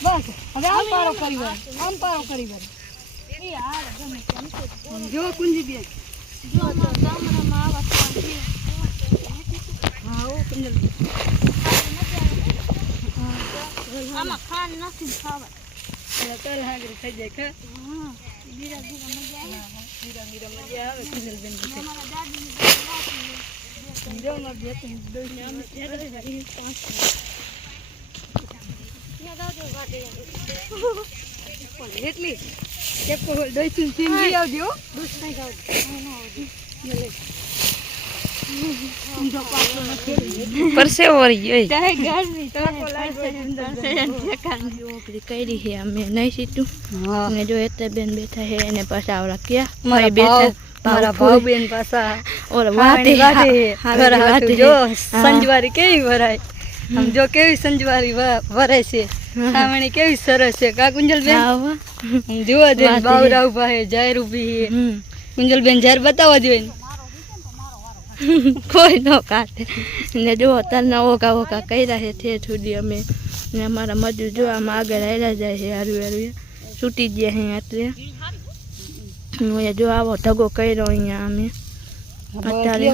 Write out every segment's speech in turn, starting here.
બસ હવે આમ પારો કરી જો કુંજી જો ગામડામાં આવા હા ઓ કુંજલ આમાં ખાન નથી ખાવા તલ હાગરી થઈ જાય ખા હા બીરા મજા આવે કુંજલબેન અમારા દાદી જો મત દેતો દોઈ આમ ત્યાર પાંચ એટલી દોઈ સીમ લઈ આવજો પરસેવો વળી કરી છે અમે નહીં સીટું અને જો એટલે બેન બેઠા છે એને પાછા આવડા ક્યાં મારી બેઠા મારા ભાવ બેન પાછા ઓલા વાટે જો સંજવારી કેવી ભરાય આમ જો કેવી સંજવારી વરે છે સાવણી કેવી સરસ છે કા કુંજલબેન જુઓ દે બાવરા ઉભા હે જાહેર ઉભી હે કુંજલબેન જાહેર બતાવવા જોઈએ કોઈ ન કાઢે ને જો તરના ઓકા કર્યા છે ઠેર સુધી અમે ને અમારા મજૂર જો આમાં આગળ હાલ્યા જાય છે હારું છૂટી ગયા અહીંયા એટલે જો આવો ઢગો કર્યો અહીંયા અમે અત્યારે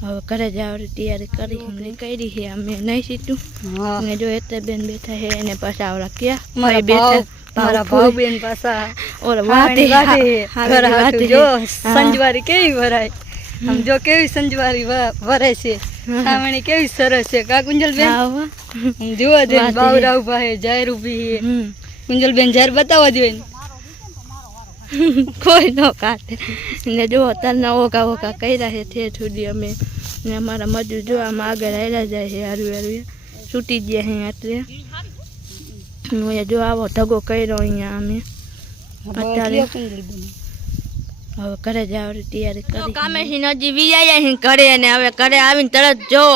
હવે ઘરે જવાની તૈયારી કરી છે અમે નહીં સીટું અને જો એટલે બેન બેઠા છે એને પાછા આવડા ક્યાં મારી બેઠા મારા ભાવ બેન પાછા ઓલા વાટે જો સંજવારી કેવી ભરાય આમ જો કેવી સંજવારી વરે છે સાવણી કેવી સરસ છે કા કુંજલબેન જુઓ દે બાવરા ઉભા હે જાહેર ઉભી હે કુંજલબેન જાહેર બતાવવા જોઈએ કોઈ ન કાઢે ને જો તરના ઓકા કર્યા છે ઠેર સુધી અમે ને અમારા મજૂર જો આમાં આગળ હાલ્યા જાય છે હારું છૂટી ગયા અહીંયા એટલે જો આવો ઢગો કર્યો અહીંયા અમે અત્યારે હવે ઘરે જવાની તૈયારી કરી કામેથી હજી વિયાયા હી ઘરે અને હવે ઘરે આવીને તરત જો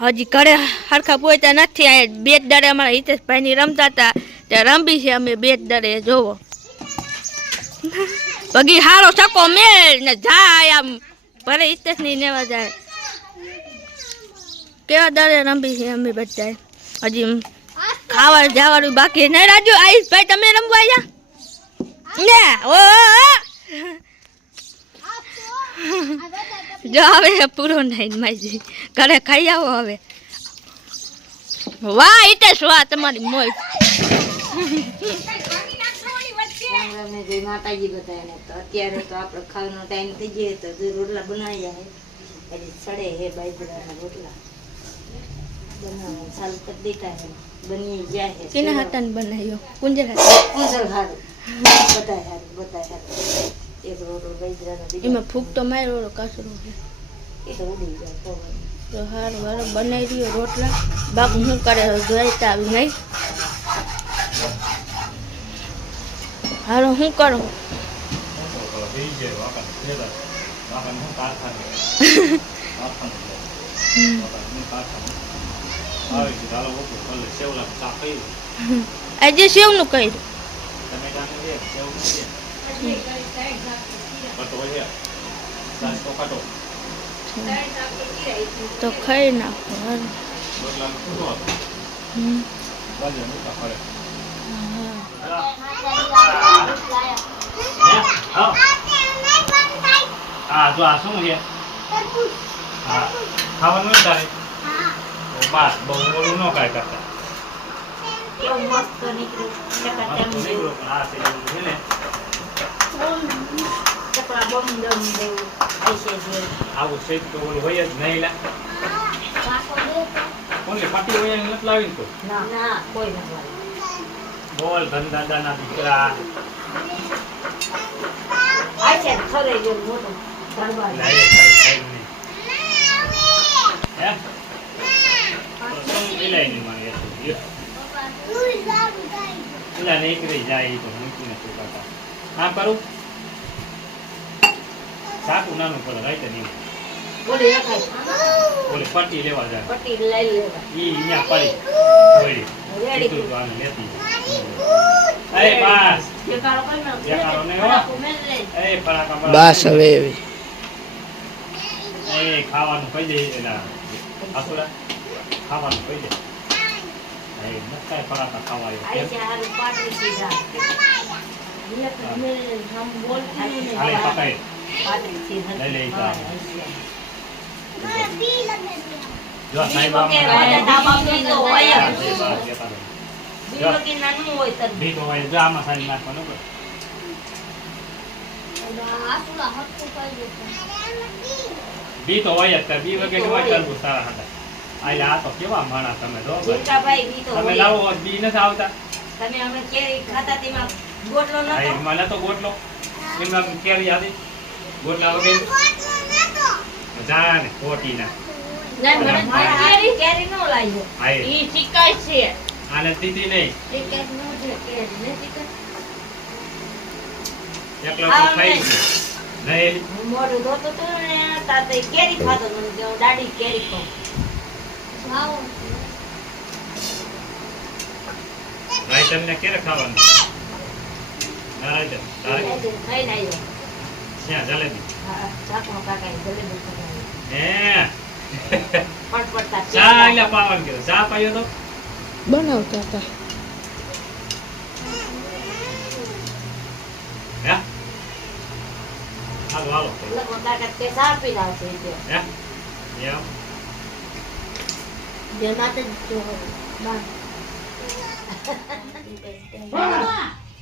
હજી ઘરે હરખા પહોંચ્યા નથી અહીંયા બે દરે અમારા હિતેશભાઈની રમતા હતા ત્યાં રમી છે અમે બે દરે જોવો બગી હારો છકો મેળ ને જાય આમ ભલે હિતેશ ની નેવા જાય કેવા દરે રમી છે અમે બધા હજી ખાવા જવાનું બાકી નહીં રાજુ આઈશ ભાઈ તમે રમવા આવ્યા ને ઓ જો હવે પૂરો નહીં માજી ઘરે ખાઈ આવો હવે વાહ હિતેશ વાહ તમારી મોજ માતાજી બતાવ્યા તો અત્યારે તો આપણે ખાવાનો ટાઈમ થઈ ગયો તો રોટલા બનાવ્યા હે હજી સડે હે બાજરાના રોટલા બનાવવા ચાલુ કરી દીધા હે બની ગયા હે કેના હાથન બનાવ્યો કુંજલ હારું બતાય એક રોટલો બાજરાનો એમાં ફૂક તો માર્યો કચરો એ તો ઉડી જાય તો હારું બનાવી રહ્યો રોટલા બાપુ શું કરે જોઈતા આવી નહીં હાલો શું કરું આજે સેવનું કર્યું તો ખાઈ નાખો હા જો આ શું છે હા ખાવાનું તારે બસ બહુ ઓલું ન કાંઈ કરતા મસ્ત નીકળ્યું આ છે ને ચકલા બમ દમ દેવું આવું શેક તો ઓલું હોય જ નહીં લા કોને પાટી હોય નથી લાવી તો ના કોઈ નથી બોલ ધનદાદાના દીકરા આ છે ખરે જો મોટું ધરવા લાય ખાઈ નહીં હે તો શું મિલાઈ નહીં મને પેલા નીકળી જાય એ તો મૂકી નથી કાકા આમ કરું સાકું નાનું પડે રાઈતે નહીં બોલી રખાય ઓલી પટ્ટી લેવા જાય પટ્ટી લઈ લેવા ઈ અહીંયા પડી ઓળી રેડી તું તો આને લેતી અરે બસ દેખાડો કઈ ના દેખાડો નહીં હો. મેલ લે એ ફરાકા બસ હવે એવી એ ખાવાનું કહી દે એલા આસુરા ખાવાનું કહી દે એ મસ્તા ફરાકા ખાવા આઈ આવ્યો છે હારું પાટલી સીધા મેલ લે હમ બોલતી નહીં હાલે પકાય પાટલી સીધા લઈ લે ઈ તો. જો ઈ સાહેબ કે રાજા ધાબા પર તો હોય જ. બી બીજો કે નાનું હોય તો તો હોય જો આમાં સારી નાખવાનું કર આસુડા હટકો કરી દે બી તો હોય જ તાર બી વગેરે હોય તરબૂચ સારા હતા આયલા આ તો કેવા માણસ તમે જો ભાઈ. જીકાભાઈ બી તો તમે હોય લાવો હોત બી નથી આવતા તમે અમે કેરી ખાતા તેમાં ગોટલો આ નતો મને તો ગોટલો એમાં કેરી આવી ગોટલા વગેરે જાને ખોટી ના ના મને કેરી કેરી નો લાગ્યો આય ઈ ચીકાય છે આને દીદી નહીં ચીકાય નો છે કેરી ને ચીકાય એકલો તો ખાઈ છે નહીં મોઢું ધોતો તો ને તાતે કેરી ખાતો મને કે હું દાડી કેરી ખાઉં આવો ભાઈ તમને ક્યારે ખાવાનું રાઈટ તારે ખાઈ નાખ્યો ક્યાં જલેબી હા ચાકનો કાકાએ જલેબી ખાઈ હે પટપટતા ચા આલ્યા પાવાનું કીધું ચા પાયો તો બનાવતા હતા હે હાલો હાલો લગો કાકા તે સા પી લાવશે તે હે એમ જે માતે જો બા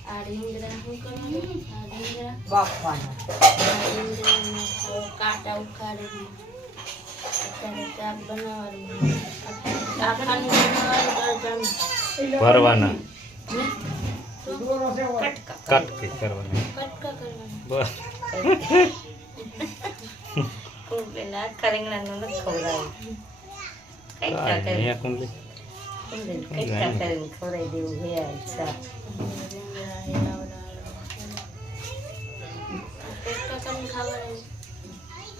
આ રીંગણા હું કરવાનું આ રીંગણા બાફવાના કાટા ઉખાડી અત્યારે શાક બનાવવાનું શાકનું બનાવવાનું ભરવાના કટકા કટ કે કરવાના કટકા કરવાનું બસ ખૂબ પેલા રીંગણાનું નથી ખવડાવ્યું કઈ અહીંયા કુંડલી કઈ કરીને ખવડાવી દેવું હે અચ્છા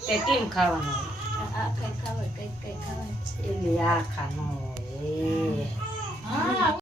તે કેમ ખાવાનું આ કઈ ખાવા કઈ ખાવાનું એટલે આ ખાનો એ